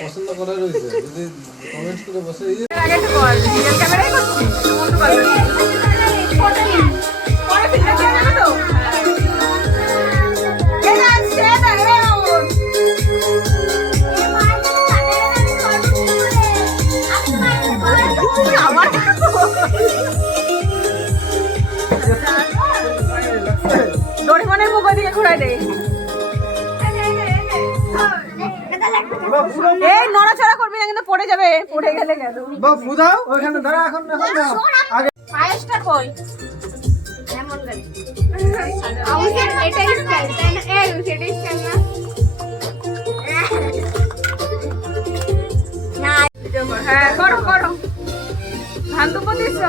পছন্দ করা রয়েছে যদি কমেন্টস করে বসে ডোরেমনের মুখ দিকে ঘুরাই দে। এই নড়াচড়া করবি না কিন্তু পড়ে যাবে, পড়ে গেলে গেল। বাবা ফুদাও ওখানে দাঁড়া এখন না আগে পায়েসটা কই? এমন করে আমাদের এটাই স্টাইল তাই না? এই সেটাই স্টাইল না? না হ্যাঁ করো করো। ধান দুপো দিছ?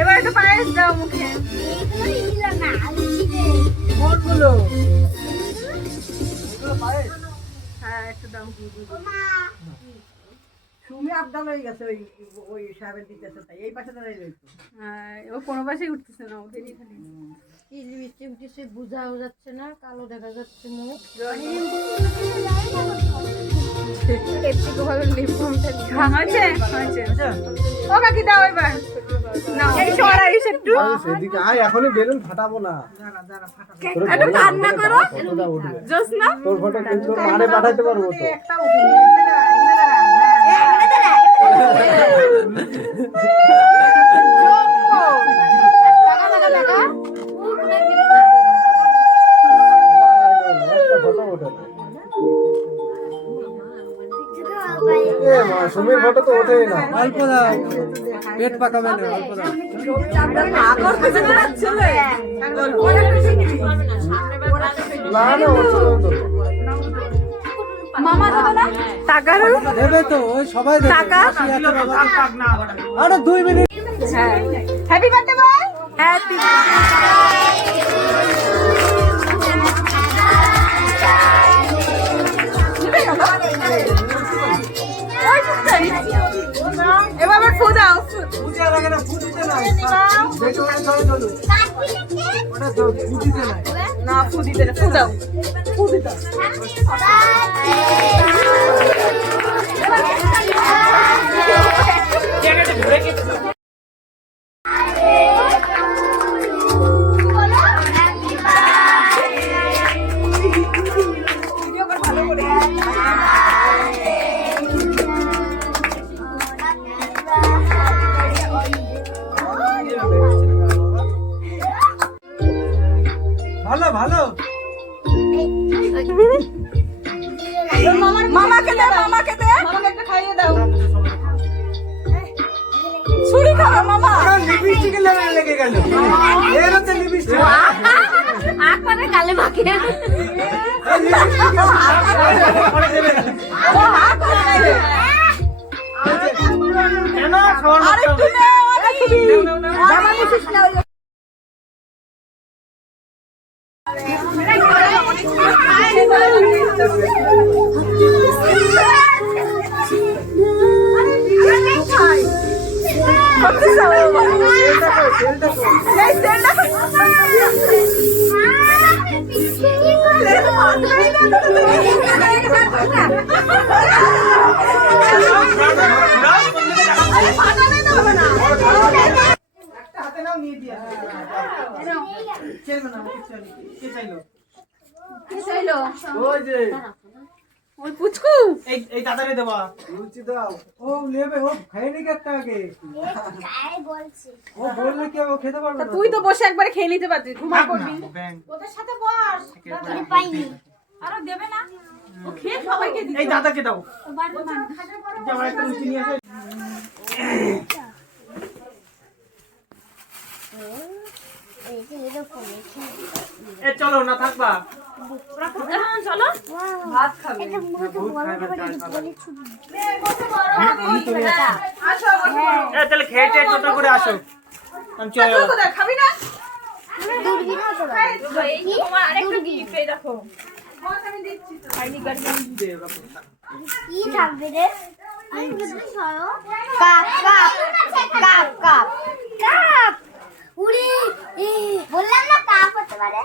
এবার একটু পায়েস দাও মুখে। এগুলো দিল না আলুচিরে কোনগুলো হ্যাঁ একটু দাও। মা সুমি আবদাল হয়ে গেছে ওই সাহেবের দিতেছে তাই এই পাশে দাঁড়িয়ে রয়েছে। হ্যাঁ ও কোনো পাশেই উঠতেছে না, ওদেরই খালি। কি লিপস্টিক কিছু বোঝাও যাচ্ছে না, কালো দেখা যাচ্ছে মুখ। লিপস্টিক ভালো লিপ বামটা হ্যাঁ হয়েছে হয়েছে। ও কাকি দাও এবার। নাও এই সরা এই একটু সেদিকে আয় এখনই বেলুন ফাটাবো না একটু কান্না করো ফটোটা উঠবে জোসনা। তোর ফটো কিন্তু মারে পাঠাইতে পারবো তো একটা উঠে এখানে দাঁড়া, এখানে দাঁড়া, একটা ফটো ওঠে না এ মা সুমির ফটো তো ওঠেই না অল্প দাও পেট পাকাবে না অল্প দাও আগর কিছু না চলে না না মামা দেবে না টাকা দেবে তো ওই সবাই দেবে টাকা? আরে 2 মিনিট হ্যাঁ হ্যাপি বার্থডে বয়। হ্যাপি এবার আবার ফু দাও। পূজা লাগে না ফুটিতে নাই দেখো চলো চলো ওটা তো ফুটিতে নাই না ফু দিতে না, ফু দাও। ফু দিতে ভালো ভালো মামাকে দে, মামাকে দে, মামাকে একটা খাইয়ে দাও। ছুরি খাবে মামা। লিপস্টিকে লেগে গেল এর হচ্ছে লিপস্টিক আকবারে কালে মাখে ও হাত করে দে। কেন আরেকটু নে, আরেকটু নে। বাবা নিছিস না ওই একটা হাতে নাও নিয়ে দিয়া চলবে না কে চাইলো কি চাইলো ওই যে ওই পুচকু এই দাদারে দেবা লুচি দাও ও নেবে ও খাইনি একটা আগে কাই বলছি ও বললে কি ও খেতে পারবে তা না তুই তো বসে একবারে খেয়ে নিতে পারতিস, ঘুমা করবি। ওদের সাথে বস আমি পাইনি আরো দেবে না, ও খেয়ে সবাইকে দিতে। এই দাদাকে দাও বাড়ি আমার একটা লুচি নিয়ে আসে এই যে এরকম এ চলো না থাকবা হ্যাঁ চলো ভাত খাবে। এটা মুখে তো বড় বলি ছুটি আসো এ তাহলে খেয়ে টোটো করে আসো আমি চলে তুই কোথায় খাবি না? দূরবীন হতে পারে তোমার আরেকটা গিফট এই দেখো আমি দিচ্ছি তো আইডি কার্ড কি থাকবে রে কাপ কাপ কাপ কাপ কাপ উড়ি বললাম না কাপ হতে পারে